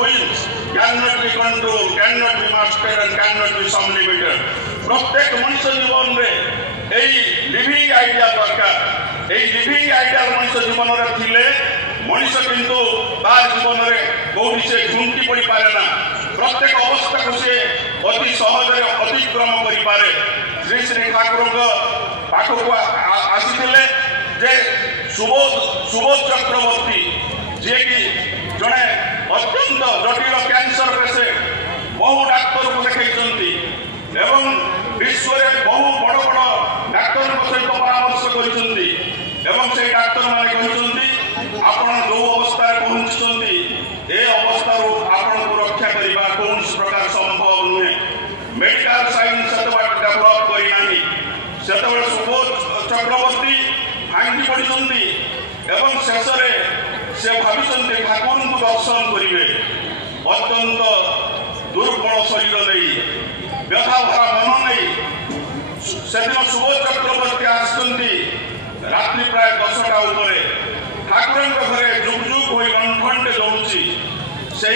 wheels cannot be controlled, cannot be mastered and cannot be sublimated. प्रत्येक मनुष्य जीवन में यही लिविंग आइडिया दरकार यही लिविंग आइडिया मनुष्य जीवन में थिले मनुष्य किंतु तार जीवन में कोठी से झुंकी पड़ी पारे ना प्रत्येक अवस्था को से अति सहज रे अतिक्रम करि पारे श्री श्री ठाकुर को पाखो को आसीथिले जे सुबोध चक्रवर्ती जे कि जने अत्यंत जटिल कैंसर पेशेंट बहु डाक्तर को देखैछंती एवं विश्व में बहु बड़ बड़ डाक्तर सहित परामर्श करछंती एवं से डाक्तर माने कहछंती आपण जो अवस्था पहुंचछंती ए अवस्था रो आपण को रक्षा करबा कोन प्रकार संभव नुहे मेडिकल साइंस सेतबा डेवलप करि नाही सेतबे सुबोध चक्रवर्ती भांगी पड़िछंती एवं शेष रे से भाविछंती ठाकुर को दर्शन करिवे अत्यंत दुर्बल शरीर नहीं व्यथा भरा मन नहीं से दिन सुबोध चक्रवर्ती आसती रात्रि प्राय 10टा उपरे ठाकुर घरे जुग जुग हो लंठनटे जलुची से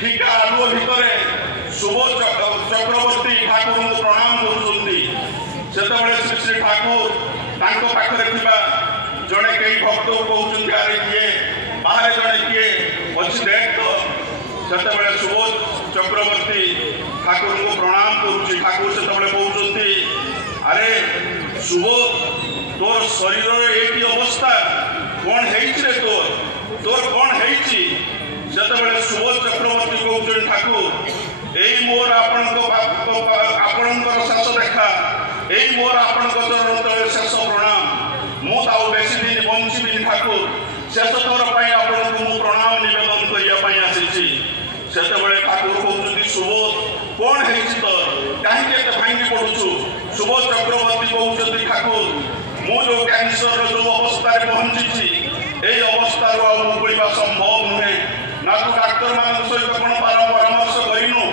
फिका आलुओ भितर सुबोध चक्रवर्ती ठाकुर को प्रणाम कर श्री श्री ठाकुर पाखे जड़े कई भक्त कहते अरे किए बाहर जड़े किए अच्छी देख तो से सुबोध चक्रवर्ती ठाकुर को प्रणाम करुच्ची ठाकुर से कहते अरे सुबोध तोर शरीर ये अवस्था कौन है तोर कौन है सुबोध चक्रवर्ती कहते ठाकुर यही मोर आपणकर शेष देखा यही मोर आपण चरण तले शेष प्रणाम मुझे बेसी दिन बंचीबी ठाकुर शेष थर आपको मु प्रणाम नवेदन करने आसी से ठाकुर कहते सुबोध कौन है कहीं भांगी पड़ुचु सुबोध चक्रवर्ती कहते ठाकुर मु जो कैंसर जो अवस्था पहुंची यही अवस्था मुड़ा संभव नुहे ना तो डाक्तर मान सहित कौन परामर्श करूँ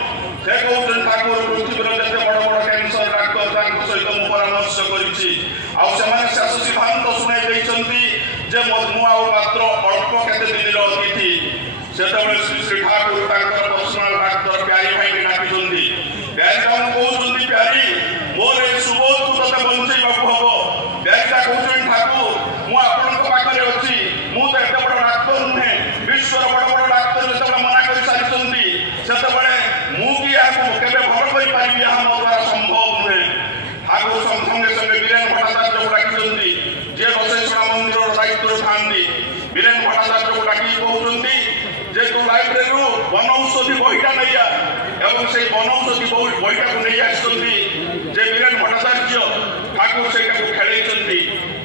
से कहते ठाकुर पृथ्वी जिते बड़ बड़ कैंसर डाक्तर सहित मु परामर्श करेष सिद्धांत शुणाई जे मात्र अल्प केते दिन अतिथि से श्री श्री ठाकुर पर्सनाल डाक्तर प्यारी भाई डाकी प्यारी कहते प्यारी मोर सुबोध को ते बंचेबा हम प्यारीटा कहते ठाकुर मुझे अच्छी मुझे एत बड़ डाक्तर नुहे विश्व बड़ बड़ डाक्तर जो मना कर सारी से मुझे भल कर मो द्वारा संभव नुहे ठाकुर संगे संगे वीरेन भट्टाचार्य को डाकी जे बसेश्वरा मंदिर दायित्व था वीरेन भट्टाचार्य को डाकी कहते जे तू लाइब्रेरी बनौषधि बहीटा नहीं एवं से बनौषधि बहीटा को नहीं आसती जे वीरेन भट्टाचार्य ठाकुर से खेल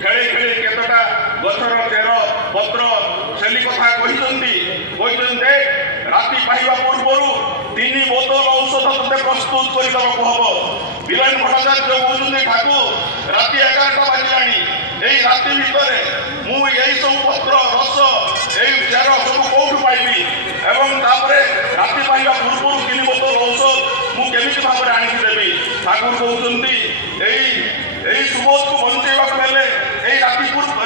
खेले खेले केतटा गछर चेर पत्र सेली कथा कहते राति पाइबा पूर्व 3 बोतल औषध ते प्रस्तुत करदेवा हम वीरेन भट्टाचार्य कहते ठाकुर राति 11टा बाजिला यही राति भितर मुझे सब पत्र रस यही चेर सब कौटू पाइबी एवं राति पाइबा पूर्व 3 बोतल औषध मुझे भाव में आणिकी देवी ठाकुर कहते यही सुबोध को बंचेवा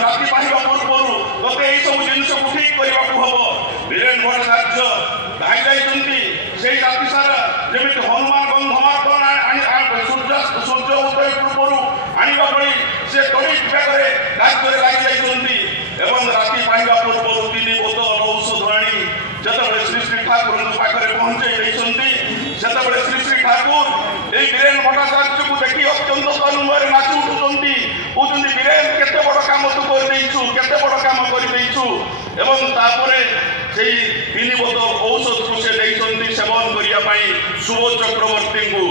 राति पाइबा पूर्व ते यही सब जिन को ठीक करने हम वीरेन भट्टाचार्य धाई से राति सारा जमी हनुमान गंधमार्दन सूर्य उदय पूर्व आने पड़ी से तड़ी विभाग कार्य लगी राति पाइबा पूर्व 3 बोतल औषध आनी जिते श्री श्री ठाकुर पाखे पहुंचे से श्री श्री ठाकुर यही वीरेन भट्टाचार्य को देखी अत्यंत तन्मय नाची उठुंट कहते वीरेन केते बड़ काम तू करते बड़ काम करदेचु से 3 बोतल औषध को से सेवन करने सुबोध चक्रवर्ती को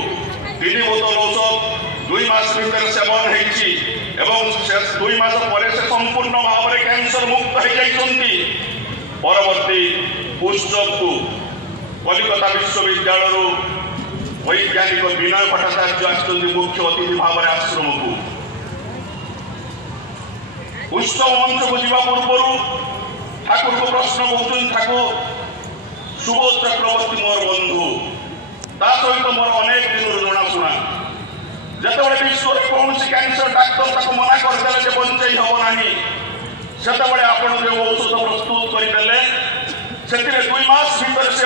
3 बोतल औषध 2 मास भीतर सेवन होती 2 मास पर से संपूर्ण भाव में कैंसर मुक्त हो जाती परवर्ती पुस्तक को कलिकता विश्वविद्यालय वैज्ञानिक विनय भट्टाचार्य आसुच्च मुख्य अतिथि भाव में आश्रम को उत्सव मंच को जावा पूर्व ठाकुर को प्रश्न कहते ठाकुर सुबोध चक्रवर्ती मोर बंधु ता सहित मोर अनेक दिन जनाशुना जिते विश्व कौन कैंसर डाक्तर मना करदे बंचई हम ना से आप जो औषध प्रस्तुत करदे से 2 मास भीतर से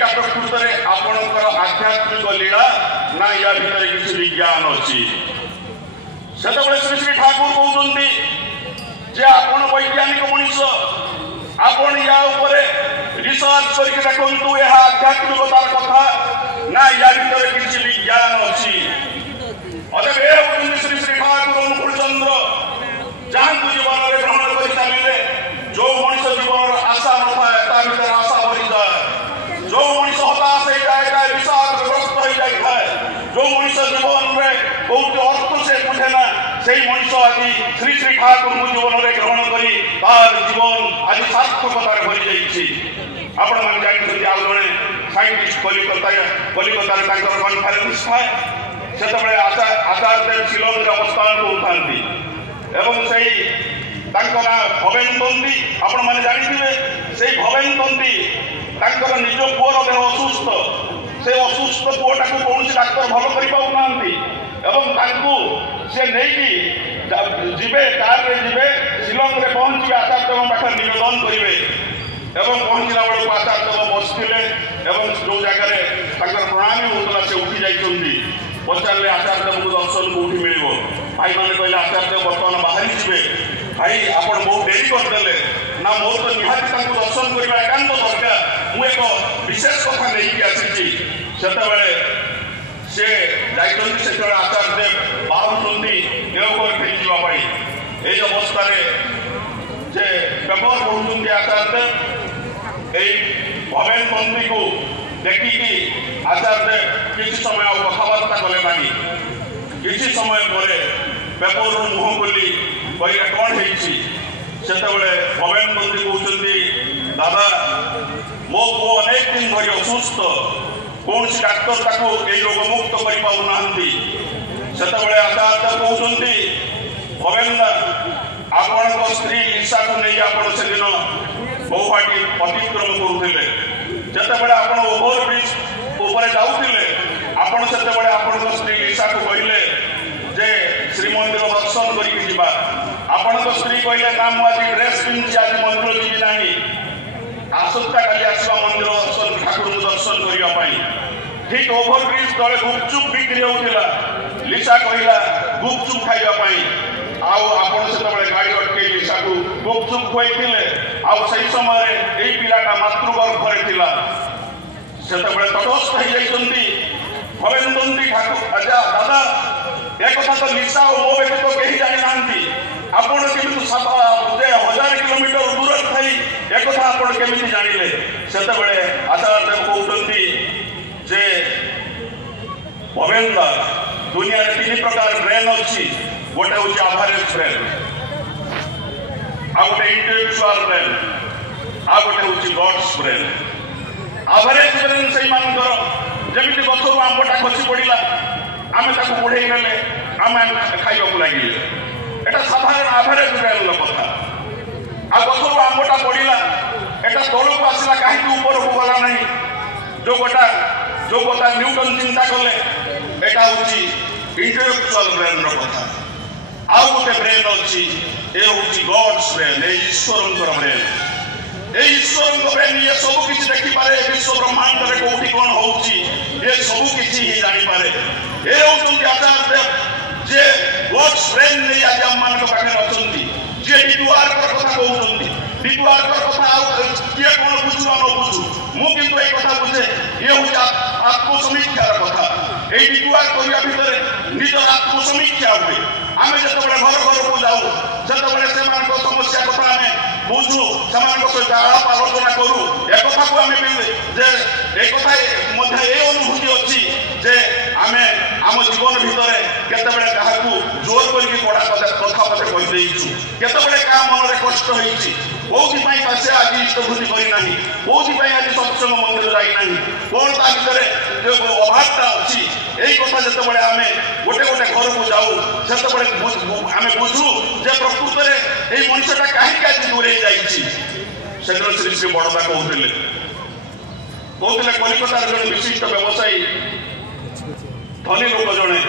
এইটা প্রকৃতরে আপনার আধ্যাত্মিক লীলা না ইয়া ভিতরে কিছু বিজ্ঞান অছি সেতবে শ্রী শ্রী ঠাকুর কହୁଛନ୍ତି যে আপন বৈজ্ঞানিক মଣିষ আপন ইয়া উপরে রিসর্চ করিকি দেখন্তু ଏହା আধ্যাত্মিকতার কথা না ইয়া ভিতরে কিছু বিজ্ঞান অছি অতএব এ হଉଛନ୍ତି শ্রী শ্রী ঠাকুর অনুকূল চন্দ্র যাহাଙ୍କୁ ଜୀବନରେ ଗ୍ରହଣ କରି ଚାଲିଲେ ଯୋଉ ମଣିଷ ଜୀବନର ଆଶା ନଥାଏ ତା ଭିତରେ ଆଶା ଭରିଯାଏ ଯୋଉ ମଣିଷ ହତାଶ ହେଇଯାଏ ବିଷାଦଗ୍ରସ୍ତ ହେଇଯାଇଥାଏ ଯୋଉ ମଣିଷ ଜୀବନରେ କୋଉଠି ଅର୍ଥ ସେ ବୁଝେ ନା সেই মଣିষ আজ শ্রী শ্রী ঠাকুরଙ୍କୁ ଜୀବନରେ ଗ୍ରହଣ କରି ତାର ଜୀବନ ଆଜି ସାର୍ଥକତାରେ ଭରି ଯାଇଛି ଆପଣମାନେ ଜାଣିଛନ୍ତି ଆଉ ଜଣେ ସାଇଣ୍ଟିଷ୍ଟ କଲିକତାରେ ତାଙ୍କର କନଫରେନ୍ସ ଥାଏ ସେତେବେଳେ ଆଚାର୍ଯ୍ୟ ଶିଲଂରେ ଅବସ୍ଥାନ କରୁଥାନ୍ତି ଏବଂ ସେଇ ତାଙ୍କ ନାଁ ଭବେନ ତନ୍ତୀ ଆପଣମାନେ ଜାଣିଥିବେ ସେଇ ଭବେନ ତନ୍ତୀ ତାଙ୍କର ନିଜ ପୁଅର ଦେହ ଅସୁସ୍ଥ ସେ ଅସୁସ୍ଥ ପୁଅଟାକୁ କୌଣସି ଡାକ୍ତର ଭଲ କରିପାରୁନାହାନ୍ତି ଏବଂ ତାଙ୍କୁ ସେ ନେଇକି ଯିବେ କାରରେ ଯିବେ ଶିଲଂରେ ପହଞ୍ଚିବେ ଆଚାର୍ଯ୍ୟଙ୍କ ପାଖରେ ନିବେଦନ କରିବେ ଏବଂ ପହଞ୍ଚିଲା ବେଳକୁ ଆଚାର୍ଯ୍ୟ ବସିଥିଲେ ଏବଂ ଯେଉଁ ଜାଗାରେ ତାଙ୍କର ପ୍ରଣାମୀ ହେଉଥିଲା ସେ ଉଠି ଯାଇଛନ୍ତି ପଚାରିଲେ ଆଚାର୍ଯ୍ୟଙ୍କୁ ଦର୍ଶନ କେଉଁଠି ମିଳିବ ଭାଇମାନେ କହିଲେ ଆଚାର୍ଯ୍ୟ ବର୍ତ୍ତମାନ ବାହାରି ଯିବେ ଭାଇ ଆପଣ ବହୁତ ଡେରି କରିଦେଲେ ନା ମୋର ତ ନିହାତି ତାଙ୍କୁ ଦର୍ଶନ କରିବା ଏକାନ୍ତ ଦରକାର ମୁଁ ଏକ ବିଶେଷ କଥା ନେଇକି ଆସିଛି ସେତେବେଳେ ସେ ଯାଇଛନ୍ତି ସେତେବେଳେ ଆଚାର୍ଯ୍ୟ ବାହାରୁଛନ୍ତି ଦେଓଘର ଫେରିଯିବା ପାଇଁ ଏଇ ଅବସ୍ଥାରେ ସେ ପେପର ପଢ଼ୁଛନ୍ତି ଆଚାର୍ଯ୍ୟ ଏଇ ଭବେନ ତନ୍ତୀକୁ ଦେଖିକି ଆଚାର୍ଯ୍ୟ କିଛି ସମୟ ଆଉ କଥାବାର୍ତ୍ତା କଲେ ନାହିଁ କିଛି ସମୟ ପରେ ପେପରରୁ ମୁହଁ ଖୋଲି କହିଲେ କ'ଣ ହେଇଛି ସେତେବେଳେ ଭବେନ ତନ୍ତୀ କହୁଛନ୍ତି ଦାଦା ମୋ ପୁଅ ଅନେକ ଦିନ ଧରି ଅସୁସ୍ଥ କୌଣସି ଡାକ୍ତର ତାକୁ ଏହି ରୋଗ ମୁକ୍ତ କରିପାରୁନାହାନ୍ତି ସେତେବେଳେ ଆଚାର୍ଯ୍ୟ କହୁଛନ୍ତି ଭବେନ ଆପଣଙ୍କ ସ୍ତ୍ରୀ ଲିସାକୁ ନେଇ ଆପଣ ସେଦିନ ଗୌହାଟୀ ଅତିକ୍ରମ କରୁଥିଲେ ଯେତେବେଳେ ଆପଣ ଓଭରବ୍ରିଜ ଉପରେ ଯାଉଥିଲେ ଆପଣ ସେତେବେଳେ ଆପଣଙ୍କ ସ୍ତ୍ରୀ ଲିସାକୁ କହିଲେ ଯେ ଶ୍ରୀମନ୍ଦିର ଦର୍ଶନ କରିକି ଯିବା ଆପଣଙ୍କ ସ୍ତ୍ରୀ କହିଲେ ନା ମୁଁ ଆଜି ଡ୍ରେସ୍ ପିନ୍ଧିଛି ଆଜି ମନ୍ଦିର ଯିବି ନାହିଁ ଆସନ୍ତାକାଲି ଆସିବା ମନ୍ଦିର ଦର୍ଶନ ଠାକୁରଙ୍କୁ ଦର୍ଶନ କରିବା ପାଇଁ ଠିକ୍ ଓଭରବ୍ରିଜ ତଳେ ଗୁପଚୁପ ବିକ୍ରି ହେଉଥିଲା ଲିସା କହିଲା ଗୁପଚୁପ ଖାଇବା ପାଇଁ ଆଉ ଆପଣ ସେତେବେଳେ ଗାଡ଼ି ଅଟକେଇ ଲିସାକୁ ଗୁପଚୁପ ଖୁଆଇଥିଲେ ଆଉ ସେହି ସମୟରେ ଏଇ ପିଲାଟା ମାତୃଗର୍ଭରେ ଥିଲା ସେତେବେଳେ ତଟସ୍ଥ ହେଇଯାଇଛନ୍ତି ଭବେନ ତନ୍ତୀ ଠାକୁର ଆଚ୍ଛା ଦାଦା একথা তো লিসা ও ମୋ ବ୍ୟତୀତ କେହି ଜାଣିନାହାନ୍ତି ଆପଣ କେମିତି 1000 କିଲୋମିଟର ଦୂରରେ ଥାଇ একথা ଆପଣ କେମିତି ଜାଣିଲେ ସେତେବେଳେ ଆଚାର୍ଯ୍ୟ କହୁଛନ୍ତି ଯେ ଭବେନ ଦା ଦୁନିଆରେ 3 ପ୍ରକାର ବ୍ରେନ୍ ଅଛି ଗୋଟେ ହେଉଛି ଆଭାରେଜ ବ୍ରେନ୍ ଆଉ ଗୋଟେ ଇଣ୍ଟେଲେକ୍ଚୁଆଲ ବ୍ରେନ୍ ଆଉ ଗୋଟେ ହେଉଛି ଗଡ୍ସ ବ୍ରେନ୍ ଆଭାରେଜ ବ୍ରେନ୍ ସେଇମାନଙ୍କର ଯେମିତି ଗଛରୁ ଆମ୍ବଟା ଖସି ପଡ଼ିଲା ଆମେ ତାକୁ ବଢ଼େଇ ନେଲେ ଆମେ ଖାଇବାକୁ ଲାଗିଲେ এটা সাধারণ আভারেজ ব্রেন্র কথা আর গছরু আম্বটা পড়িলা এটা তলুক আসলা কাহিকি উপরকু গলা নাই যে কথা নিউটন চিন্তা কলে এটা হচ্ছে ইন্টেলেকচুয়াল ব্রেন্র কথা আউ গোটে ব্রেন অছি এ হচ্ছে গডস ব্রেন এই ঈশ্বরঙ্কর ব্রেন এই ঈশ্বরঙ্ক ব্রেন ইয়ে সবু কিছু দেখিপারে বিশ্ব ব্রহ্মাণ্ডরে কোউঠি কোন হচ্ছে এ সবু কিছু হি জানিপারে এ হচ্ছেন আচার্য যে গডস ব্রেন নেই আজ আমମାନଙ୍କ পাখে অଛନ୍ତି যে ডিটুয়ার্কর কথা কହୁଛନ୍ତି ডিটুয়ার্কর কথা ଆଉ କିଏ କ'ଣ ବୁଝୁ ନ ବୁଝୁ ମୁଁ କିନ୍ତୁ এই কথা ବୁଝେ ଇଏ ହେଉଛି ଆତ୍ମସମୀକ୍ଷାର କଥା এই ডিটুয়ার্ক କରିବା ଭିତରେ ନିଜ ଆତ୍ମସମୀକ୍ଷା ହୁଏ ଆମେ ଯେତେବେଳେ ଘର ଘରକୁ ଯାଉ ସେତେବେଳେ ସେମାନଙ୍କ ସମସ୍ୟା କଥା ଆମେ ବୁଝୁ ସେମାନଙ୍କ ସହିତ ଆଳାପ ଆଲୋଚନା କରୁ একথাକୁ ଆମେ ଯେ একথা ମଧ୍ୟ ଏ ଅନୁଭୂତି ଅଛି ଯେ ଆମେ ଆମ ଜୀବନ ଭିତରେ କେତେବେଳେ କାହାକୁ ଜୋର କରିକି ପଢ଼ା କଥା ପଛେ କହିଦେଇଛୁ କେତେବେଳେ କାହା ମନରେ କଷ୍ଟ ହେଇଛି କୋଉଥିପାଇଁ ସେ ଆଜି ଇଷ୍ଟଭୂତି କରିନାହିଁ କୋଉଥିପାଇଁ ଆଜି ସତ୍ସଙ୍ଗ ମନ୍ଦିର ଯାଇନାହିଁ କ'ଣ ତା ଭିତରେ ଯେଉଁ ଅଭାବଟା ଅଛି ଏଇ କଥା ଯେତେବେଳେ ଆମେ ଗୋଟେ ଗୋଟେ ଘରକୁ ଯାଉ ସେତେବେଳେ ଆମେ ବୁଝୁ ଯେ ପ୍ରକୃତରେ ଏଇ ମଣିଷଟା କାହିଁକି ଆଜି ଦୂରେଇ ଯାଇଛି ସେଦିନ ଶ୍ରୀ ଶ୍ରୀ ବଡ଼ଦା କହୁଥିଲେ କଲିକତାର ଜଣେ ବିଶିଷ୍ଟ ବ୍ୟବସାୟୀ ଧନୀ ଲୋକ ଜଣେ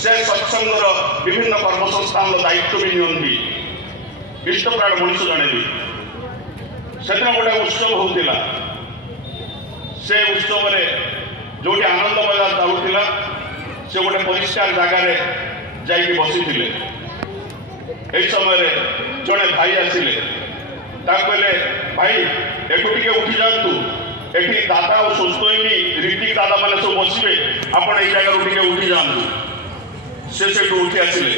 ସେ ସତ୍ସଙ୍ଗର ବିଭିନ୍ନ କର୍ମସଂସ୍ଥାନର ଦାୟିତ୍ୱ ବି ନିଅନ୍ତି ଇଷ୍ଟପ୍ରାଣ ମଣିଷ ଜଣେ ବି ସେଦିନ ଗୋଟେ ଉତ୍ସବ ହେଉଥିଲା से उत्सव जो आनंद बजार चलुला से गोटे परिष्कार जगार जा बसी समय जड़े भाई आसिले कहले भाई एठू टे उठी जातु एटी दादा और सुस्तोनी ऋतिक दादा मैंने सब बसवे आपण ये जगह टे उठी जातु से उठी आसिले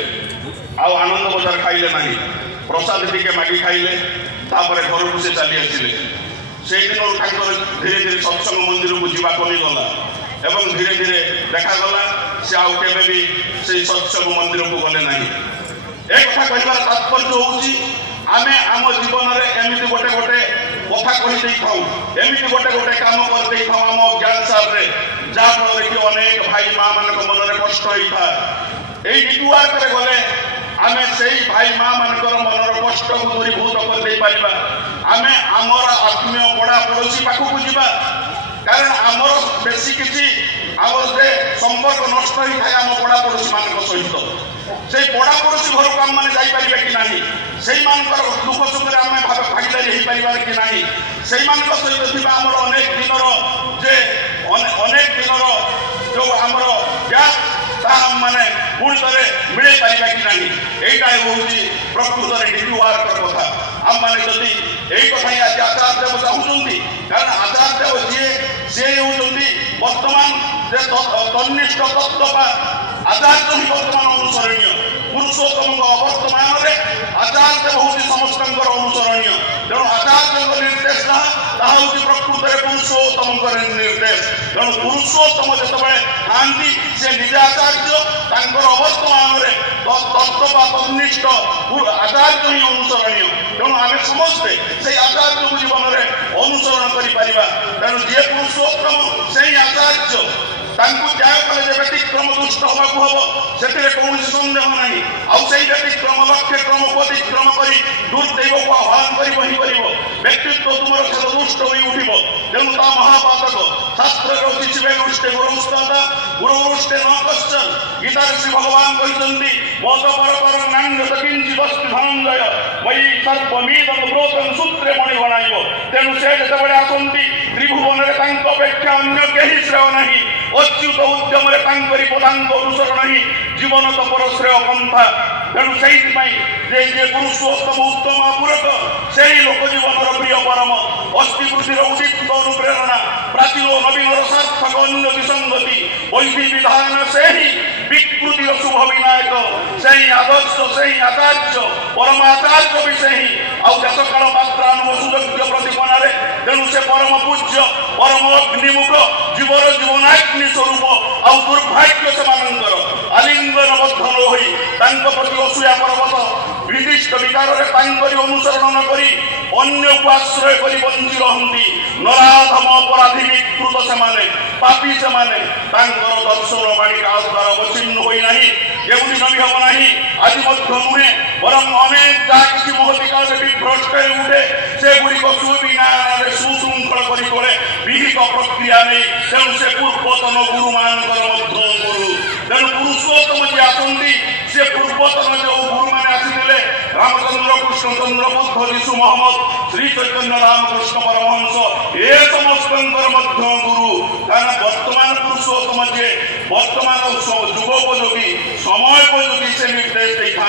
आनंद बजार खाइले ना प्रसाद टे मागी खाइले घर को से चली आसिले से दिन धीरे धीरे सत्संग मंदिर को जीवा कमीगला एवं धीरे धीरे देखागला से आउ केबे भी से सत्संग मंदिर को गले ना एक कथा कहबार तात्पर्य होउची आमे आम जीवन में एमती गोटे गोटे कथा कही थाऊ एमती गोटे गोटे काम करते थाऊ आम ज्ञान सारे जहाँफल कि अनेक भाई माँ मान मन में कष्ट होता है यही नेटवर्क गले आम से भाई माँ मान मनर कष्ट को दूरीभूत कर आमे आमर आत्मीय पड़ा पड़ोशी पाखक जावा कारण आमर बेसी किसी आमर जे संपर्क नष्ट होता है आम पड़ा पड़ोशी मान सहित से पड़ा पड़ोशी घर को आम मैंने जापर कि ना से दुख सुख आम भागीदारी हो पार कि ना से सहित आमर अनेक दिनर जे अनेक दिनर जो आमर गैप माने पुणी थे मिले पार कि ना यहीटा हूँ प्रकृत नेटवर्क कथा आम मैंने जदि यही कथा ही आज आचार्य देव चाहते कारण आचार्य देव सी होती बर्तमान तनिष्ठ तत्व आचार्य ही बर्तमान अनुसरणीय पुरुषोत्तम वर्तमान में आचार्य हूँ समस्त अनुसरणीय तेणु आचार्य निर्देश हूँ प्रकृत पुरुषोत्तम निर्देश तेणु पुरुषोत्तम जो खाती से निज आचार्य वर्तमान में तत्व तनिष्ठ आचार्य ही अनुसरणीय तेणु आम समस्ते से आचार्य को जीवन में अनुसरण कर तेणु जी पुरुषोत्तम से आचार्य त्याग कले व्यतिक्रम दुष्ट हवा हम से कौन सन्देह ना आउ व्यतिक्रम लक्ष्य क्रम को अतिक्रम कर दुर्दैव को आह्वान कर व्यक्तित्व तुम दुष्ट हो उठब तेणु ता महापातक शास्त्र शिवे गुरुस्तादा गुरुष्टे न कश्चन गीतार श्री भगवान कहते मत पर नान्यत किंचि वस्तु धनंजय वही सर्वमीदं ब्रोतन सूत्रे मणि बनाइब तेणु से जिते आसती त्रिभुवन में अपेक्षा अन्य कहीं श्रेय नहीं अच्युत उद्यम पदांग अनुसरण ही जीवन तपर श्रेय पंथा तेणु से पुरुषोत्तम उत्तम पूरक से ही लोक जीवन प्रिय परम अस्थिवृत्तिर उदित अनुप्रेरणा प्राचीन नवीन सार्थक अन्य विसंगति वैधि विधान से ही विकृतिर शुभ विनायक से ही आदर्श से ही आचार्य परमाचार्य भी से ही आश काल मात्रानुभ सुयोग्य प्रतिपन्न तेणु से परम पूज्य परम अग्निमुख जीवर जीवनाग्नि स्वरूप आउ दुर्भाग्य से आलिंगन बद्धन हो प्रति असूया पर्वत विदिष्ट विकार अनुसरण न करी अन्य को आश्रय कर बंची रहती नराधम अपराधी विकृत से पापी से दर्शन बाणी का द्वारा अवच्छिन्न होना एवं दिन भी हम ना आज नुहे बरं अनेक जहाँ किसी महती काल विभ्रष्ट उठे से गुड़िक सुविना सुशृंखल कर तोड़े विहित प्रक्रिया नहीं तेणु से पूर्वतन गुरु मान गुरु तेणु पुरुषोत्तम जी आसती से पूर्वतन जो गुरु मैंने आसी रामचंद्र कृष्णचंद्र बुद्ध यीशु मोहम्मद श्री चैतन्य रामकृष्ण परमहंस ये समस्त गुरु कारण वर्तमान पुरुषोत्तम जी वर्तमान जुगोपयोगी समयोपयोगी से निर्देश दे था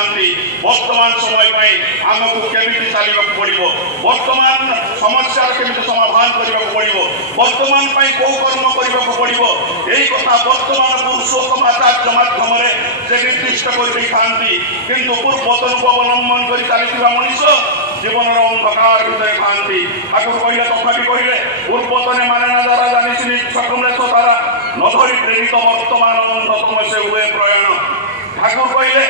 वर्तमान समय आमको केमी चलने पड़ो वर्तमान समस्या केमी समाधान करने पड़ो वर्तमान कौ कर्म करने पड़ो यही कथा वर्तमान पुरुषोत्तम आचार्य माध्यम से निर्दिष्ट कर किंतु पूर्वतन को अवलंबन कर चली मनीष जीवन अंधकार भितर खाती ठाकुर कहले तथापि कहले पूर्वतने माने ना द्वारा जानी सकमलेश तारा नधरी प्रेरित वर्तमान अंधतम से हुए प्रयाण ठाकुर कहले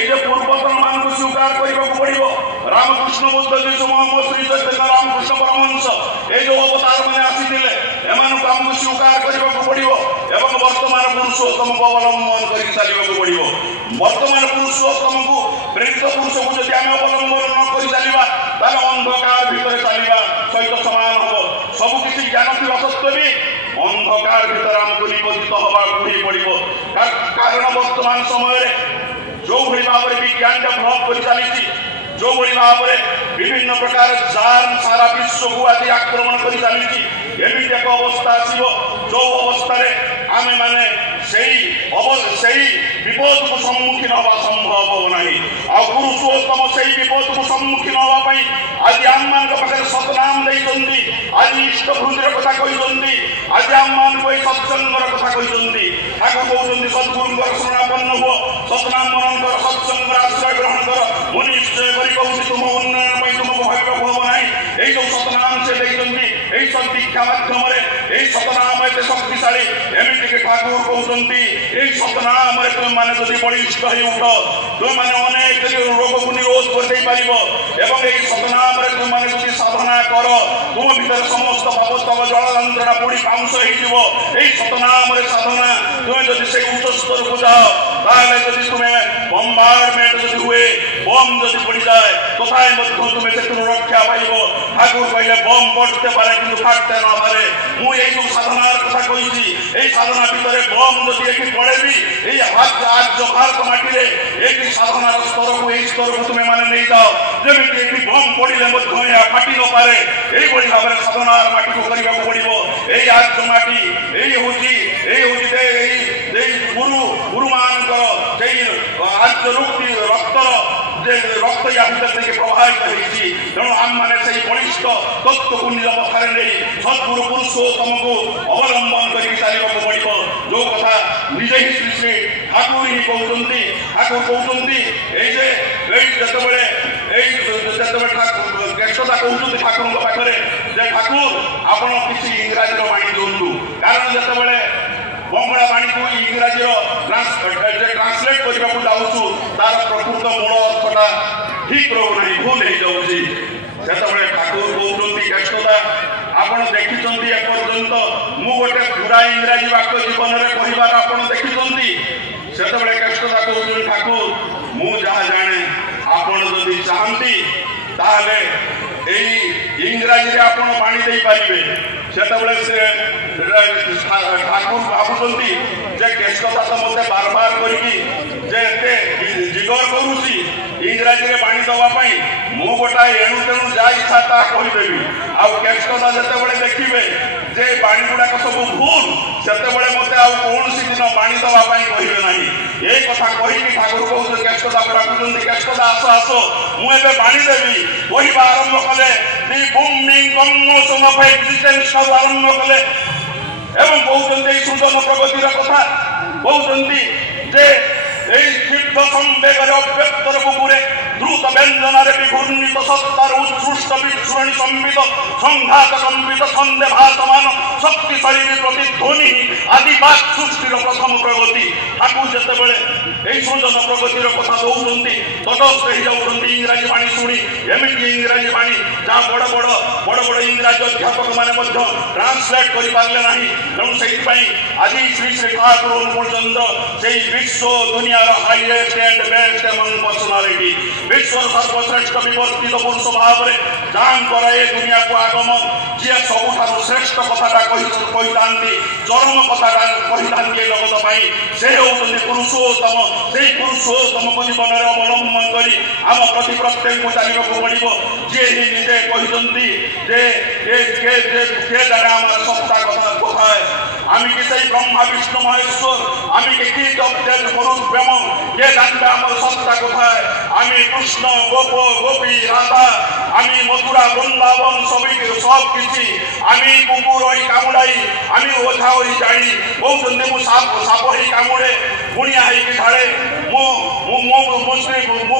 ये पूर्वतन मान को स्वीकार करने पड़ो रामकृष्ण बुद्ध यीशु मोहम्मद श्री चैतन्य रामकृष्ण परमहंस ये जो अवतार मैंने आसी एमको आमको स्वीकार करने पड़ो एवं वर्तमान पुरुषोत्तम को अवलंबन कर चलने पड़ो वर्तमान पुरुषोत्तम को प्रेरित पुरुष को जब आम अवलंबन न कर चलवा अंधकार भितर चलवा सहित समान हम सबकि ज्ञान था सत्वे भी अंधकार भितर आमको निबंधित हवा पड़ो कारण वर्तमान समय जो भाव में विज्ञान डेभलप कर चली जो भाव में विभिन्न प्रकार जान सारा विश्व को आज आक्रमण कर चली एमती एक अवस्था आसो जो अवस्था आम मैंने विपद को सम्मुखीन हवा संभव होना आ पुरुषोत्तम से विपद को सम्मुखीन होगापी आज आम मान पाखे सतनाम देती आज इष्ट भृतिर कथा कहते आज आम मान को सत्संगर कथा कहते ठाकुर कहते सद्गुरुंर शरणापन्न हुआ सतनाम मनन कर सत्संगर आश्रय ग्रहण कर मु निश्चय कर तुम उन्नयन तुमको भाव हम ना यही जो सतनाम से देखते सदीक्षा माध्यम सतनाम एत शक्तिशाली एमती ठाकुर कहते ये सतनाम तुम मैंने जब बलिष्ठ हो उठ तुम मैंने अनेक रोग को निरोध कर सतनाम तुम मैंने जब साधना कर तुम भीतर समस्त भाव तब जल जंत्रणा पोड़ी पाउंस हो सतनाम साधना तुम्हें जब से उच्च स्तर को जाओ ताले जब तुम्हें बम्बार्डमेंट जब हुए बम जब पड़ जाए तथा तुम्हें से रक्षा पाइब ठाकुर कहले बम पड़ते पारे कि फाटते न पारे मुझे जो साधनार कथा कही साधना भितर बम जब ये पड़े भी आज भारत माटी एक साधनार स्तर को यही स्तर को तुम्हें मैंने नहीं जाओ जमी बम पड़े फाटी न पारे यही भाव में साधनार माटी को करने को पड़ो यही आज माटी यही गुरु मान आज रक्तर रक्त या भीतर प्रभावित होती तेणु आम मैंने से बलिष्ठ तत्व को निज पाखे नहीं सद्गुरु पुरुषोत्तम को अवलंबन कर चलने पड़ो जो कथा निजे ही श्री श्री ठाकुर ही कहते ठाकुर कहते ज्येष्ठता कहते ठाकुर पाखे ठाकुर आपण किसी इंग्राजी बाणी दिंतु कारण जिते बंगला बाणी को इंग्राजी ट्रांसलेट करने को जाऊँ तार प्रकृत मूल अर्थटा ठीक रोना भूल हो जाए ठाकुर कहते ज्येष्ठता आपण देखी एपर्यंत मु गोटे पूरा इंग्राजी वाक्य जीवन में कहबार आप देखी से ज्येष्ठता कहते ठाकुर मु जहाँ जाने आपण जदि चाहती ताले इंग्राजी आप बाणी दे पारे से ठाकुर भावुंट ज्येष्ठता तो मत बार बार करते जिगर करुच्ची इंग्राजी में बाणी दवाई मु गोटाए एणु तेणु जा इच्छा ता कहीदेवी आेष्ठता जिते देखिए जे बाणी गुड़ाक सब भूल से मत कौन दिन बाणी दवाई कहे ना ये कथा कही ठाकुर कहते ज्येष्ठता डाकुं ज्येष्ठता आस आस मुझे बाणी देवी कहवा आरंभ कले आरंभ कले एवं कहते सूचन प्रगतिर कथा कहते क्षिप्त संवेगर अव्यक्तर बुकुरे द्रुत व्यंजनारे विघूर्णित सत्तार उत्सृष्ट विक्षुरणी संबित संघात कंपित छंदे भासमान शक्तिशाली प्रतिध्वनि आदि बात सृष्टिर प्रथम प्रगति ठाकुर जिते सृजन प्रगतिर कथा दौरान तटस्थ हो जाती इंग्राजी बाणी शुणी एमती इंग्राजी बाणी जहाँ बड़ बड़ इंग्राजी अध्यापक मैंने ट्रांसलेट करें ना तेणु से आज श्री श्री ठाकुर अनुकूल चंद्र से विश्व दुनिया highest and best among personality विश्व सर्वश्रेष्ठ विवर्तित पुरुष भाव में जहाँ ये दुनिया को आगमन जी सबुठ श्रेष्ठ कथाटा कही चरम कथाटा कही जगत से होती पुरुषोत्तम से पुरुषोत्तम को जीवन में अवलंबन कर आम प्रति प्रत्येक को चलने को पड़ो जी ही निजे कहते जाने आम सत्ता कथा है आम कि ब्रह्मा विष्णु महेश्वर आम कि ये जानते आम सत्ता कथा है आम कृष्ण गोप गोपी राधा आम मथुरा वृंदावन सब किसी आम कुकुर कामुड़ाई आम ओझा जाणी कहते मुझे साप ही कामुड़े गुणिया झाड़े मो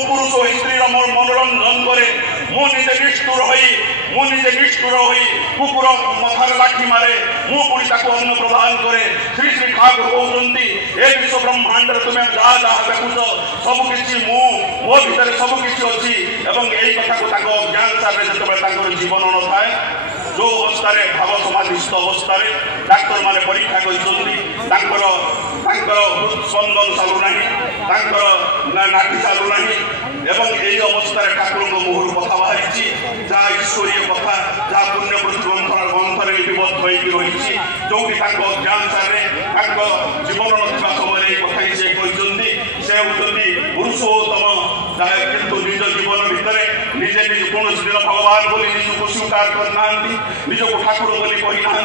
पुरुष स्त्री मनोरंजन करे मुझे निष्ठुर हो कुकुर मथार लाठी मारे मुझे अन्न प्रदान करे श्री श्री ठाकुर कहते ए विश्व ब्रह्मांड तुम्हें जहाँ जहाँ देखुच सबकि मो भीतर सबकि अच्छी यही कथा को ज्ञान सारे जो जीवन न थाए जो अवस्था भाव समाधिस्थ अवस्था डाक्तर मैंने परीक्षा कर स्पंदन चलूना नाटी चलूना यही अवस्था ठाकुर मुहर कथा बाहरी जहाँ ईश्वरीय कथा जहाँ पुण्य ग्रंथ लिपिबद्ध रही जो ज्ञान सारे जीवन ना समय कथा से कहते से हूँ पुरुषोत्तम किंतु निज जीवन भितर निजे कौन दिन भगवान बोली निजक स्वीकार करना निजक ठाकुर बोली कहना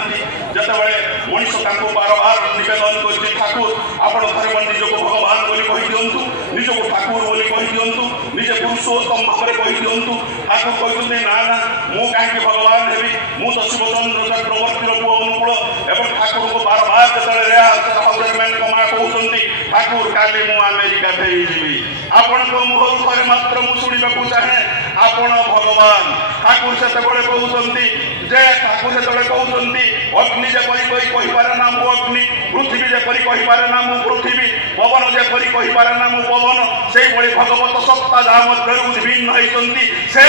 जितेबाला मनीष बार बार नवेदन कर ठाकुर आपण थे निजक भगवान बोली कही दिंतु निजक ठाकुर बोली कही दिंतु निजे पुरुषोत्तम भाव में कही दिंतु ठाकुर कहते ना ना मु कहीं भगवान हेबी मु तो शिवचंद्र चक्रवर्ती पुओ अनुकूल एवं ठाकुर को बार बार जो माँ कहते ठाकुर काली मु अमेरिका फेरी जी आपण मुहर थे मात्र मुझे शुणा चाहे आपण भगवान ठाकुर से कहते जे ठाकुर से कहते अग्नि जेपरी कहीपे ना मु अग्नि पृथ्वी जेपरी कहीपे ना मु पृथ्वी पवन जेपरी कहीपे ना मु पवन से भगवत सत्ता जहाँ मध्य भिन्न होती से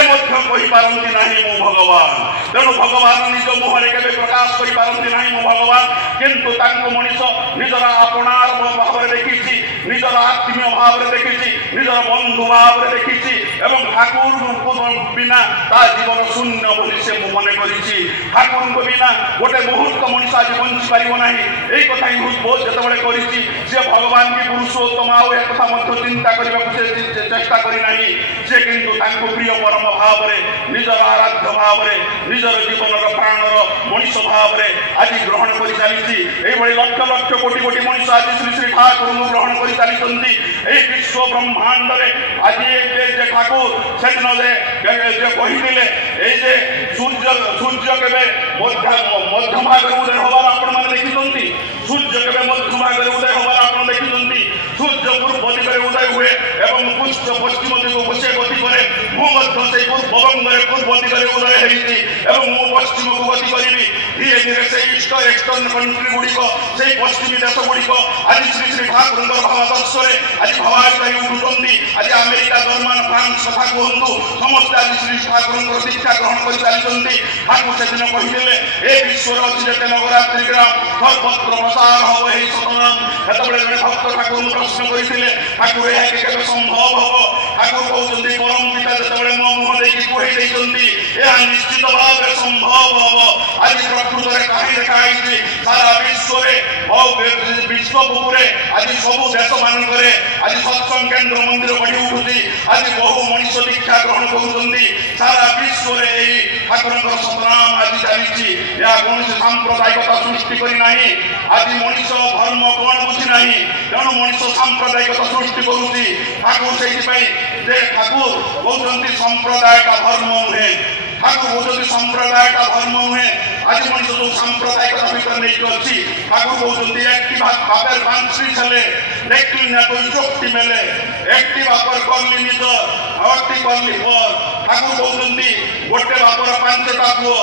कहीपारती ना मु भगवान तेणु भगवान निज मुहर के प्रकाश करें ना मु भगवान किंतु मनीष निजर आपणार भाव में देखी निजर आत्मीय भाव में देखी निजर बंधु भाव में देखी ठाकुर बिना ता जीवन शून्य बोली से मन कर ठाकुर बिना गोटे मुहूर्त मनीष आज बंची पार ना यही कथा बोध जो सी भगवान की पुरुषोत्तम आउ चिंता करने चेष्टा करना सी किंतु प्रिय परम भाव में निजर आराध्य भाव में निजर जीवन प्राणर मनीष भाव में आज ग्रहण कर चली लक्ष लक्ष कोटि कोटि मनीष आज श्री श्री ठाकुर ग्रहण कर चली विश्व ब्रह्मांड में आज ठाकुर से दिन कही सूर्य सूर्य के मध्य भाग उदय हबार आपण मैंने देखी सूर्य के मध्य भाग उदय हबार आप देखी सूर्य पूर्व दिगरे उदय हुए एवं पुष्प पश्चिम दिग से गति करे मुझे पूर्व बंगे पूर्व दिगरे उदय होती मु पश्चिम को गति करी धीरे धीरे से इष्ट एक्सटर्न कंट्री गुड़िक से पश्चिमी देश गुड़िक आज श्री श्री ठाकुर भावादर्श आज प्रभावित उठुंट आज अमेरिका जर्मान फ्रांस कथा कहतु समस्त आज श्री ठाकुर दीक्षा ग्रहण कर चलती ठाकुर से दिन कही ए विश्वर अच्छी जिते नवरात्रि ग्राम सर्वत्र प्रसार हम यही सतनाम से भक्त ठाकुर प्रश्न करते ठाकुर यह संभव हम ठाकुर कहते परम पिता जो मो मुह देखी कही निश्चित भाव में संभव हम आज प्रकृत में कहीं देखाई सारा विश्व विश्व बुकुरे आज सब देश मानक आज सत्संग केन्द्र मंदिर बढ़ी उठुची आज बहु मनीष दीक्षा ग्रहण कर सारा विश्व ठाकुर सतनाम आज चली कौन सांप्रदायिकता सृष्टि करना आज मनीष धर्म कौन बुझीना तेणु मनीष सांप्रदायिकता सृष्टि करुच्ची ठाकुर से ठाकुर कहते संप्रदाय का धर्म नुहे ठाकुर कहते संप्रदाय का धर्म नुहे आज मनीष जो सांप्रदायिकता भर नहीं अच्छी ठाकुर कहते एक बापर बांशी छे देखली ना कोई शक्ति मेले एक बापर करली निज अति करली पर ठाकुर कहते गोटे बापर 5टा पुओ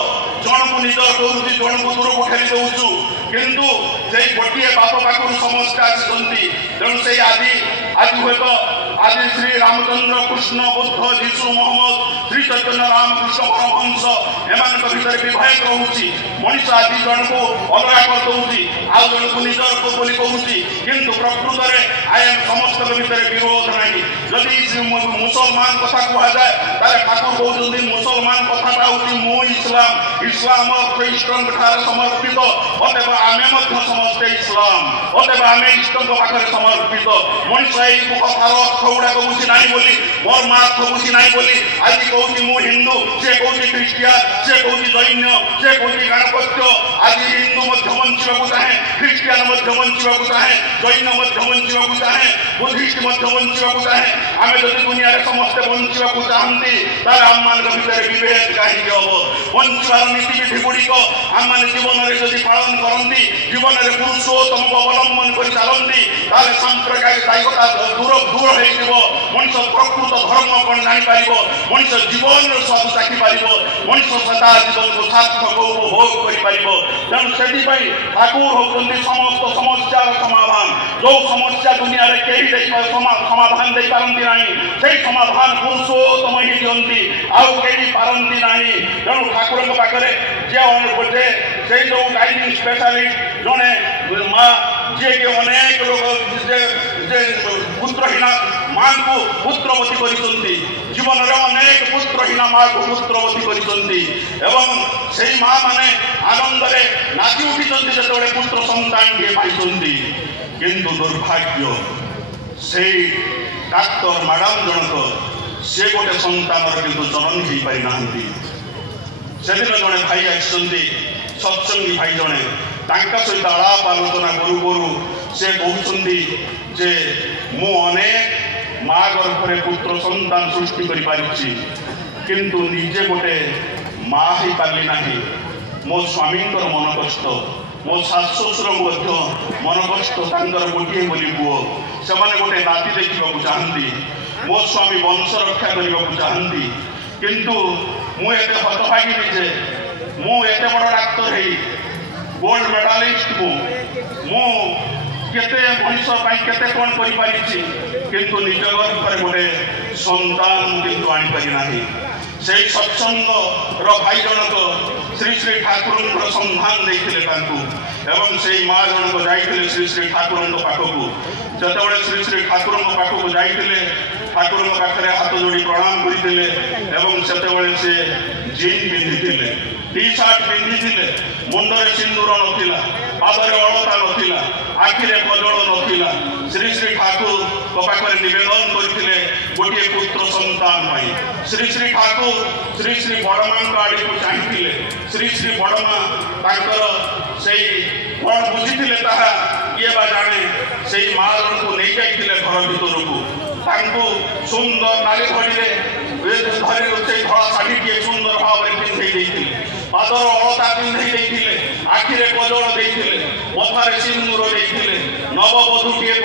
जन को निज करुच्ची जन को दूर को ठेली दौचु किंतु से गोटे बाप पाखु समस्त आसी तेणु से आज हुए तो आज श्री रामचंद्र कृष्ण बुद्ध जीशु मोहम्मद श्री चैतन्य रामकृष्ण परमहंस एमान भीतर विभाग रोचे मनीष आज जन को अलग कर दौर आउ जन को निजर को बोली कहूँ किंतु प्रकृत में आए समस्त भीतर विरोध ना जदि मुसलमान कथा कहुए ताले ठाकुर कहते मुसलमान कथाटा हूँ मु इस्लाम इस्लाम ख्रीष्टान ठार समर्पित अतएव आम समस्ते इस्लाम अतएव आम इष्ट पाखे समर्पित मनीष यही कथार अर्थ गुड़ाक बुझी ना बोली मर्मार्थ बुझी ना बोली आज कहूँ मु हिंदू से कहूँ ख्रीष्टियान से कहूँ जैन से कहूँ गणपत्य आज हिंदू बंचा चाहे ख्रीष्टियान बंचा चाहे जैन बंचा चाहे बुद्धिस्ट बंचा चाहे आम जो दुनिया समस्ते बंचा चाहती आम मान भर विभेद कहीं हम बंचार नीतिविधि गुड़िक आम मैंने जीवन में जब पालन करती जीवन में पुरुषोत्तम को अवलंबन कर चलती सांप्रदायिकता दूर दूर हो मनीष प्रकृत धर्म कौन जापर मनीष जीवन सब चाखी पार मनीष सदा जीवन को सार्थक उपभोग कर तेणु से ठाकुर होती समस्त समस्यार समाधान जो समस्या दुनिया में कहीं समाधान दे पारती ना से समाधान पुरुषोत्तम ही दिखती आउ कहीं पारती ना तेणु ठाकुर पाखे जे से जो गाइडिंग स्पेशलिस्ट जड़े माँ जी के अनेक लोग पुत्रहीना माँ को पुत्रवती कर जीवन में अनेक पुत्रहीना माँ को पुत्रवती कर माँ मैंने आनंद नाची उठी जो पुत्र संतान टे पाई किंतु दुर्भाग्य से डाक्टर मैडम जनक से गोटे सन्तानर किंतु जननी हो पारि ना से दिन जड़े भाई आसते सत्संगी भाई जड़े सहित आलाप आलोचना करू करू से कहते जे मु अनेक माँ गर्भरे पुत्र सन्तान सृष्टि कर पारिछि किंतु निजे गोटे माँ हो पारि ना मो स्वामी मन कष्ट मो शाशु ससुर मन कष्ट गोटे बोली पुओ से गोटे नाती देखा चाहती मो स्वामी वंश रक्षा करने को चाहती किंतु मुझे हतभागी जे मुझे बड़ डाक्तर है गोल्ड मेडालिस्ट मु केते मनीष केते कौन कर किंतु निज गर्भ गोटे सन्तान किंतु आनी पारि नाही से सत्संग भाई जनक श्री श्री ठाकुर संधान देते एवं से माँ जनक जाइए श्री श्री ठाकुर पाखक जिते श्री श्री ठाकुर पाखक जाइए ठाकुर पाखे हाथ जोड़ी प्रणाम करते से जीन पिंधि टी सार्ट पिंधि मुंडरे सिंदूर नथिला पादरे अलता नथिला आखिरे कजल नथिला श्री श्री ठाकुर पाखे निवेदन करते गोटे पुत्र संतान श्री श्री ठाकुर श्री श्री बड़मा आड़ को चाहिए श्री श्री बड़मा से कौन बुझी किए बा जाने से माँ जन को नहीं जाइए घर भर को सुंदर नाली घड़ी धरी धड़ा शाढ़ी सुंदर भाव में पिंधे पादर अलता पिंधे आखिरे कजल देते मथारे सिंदूर देते नवबधूटे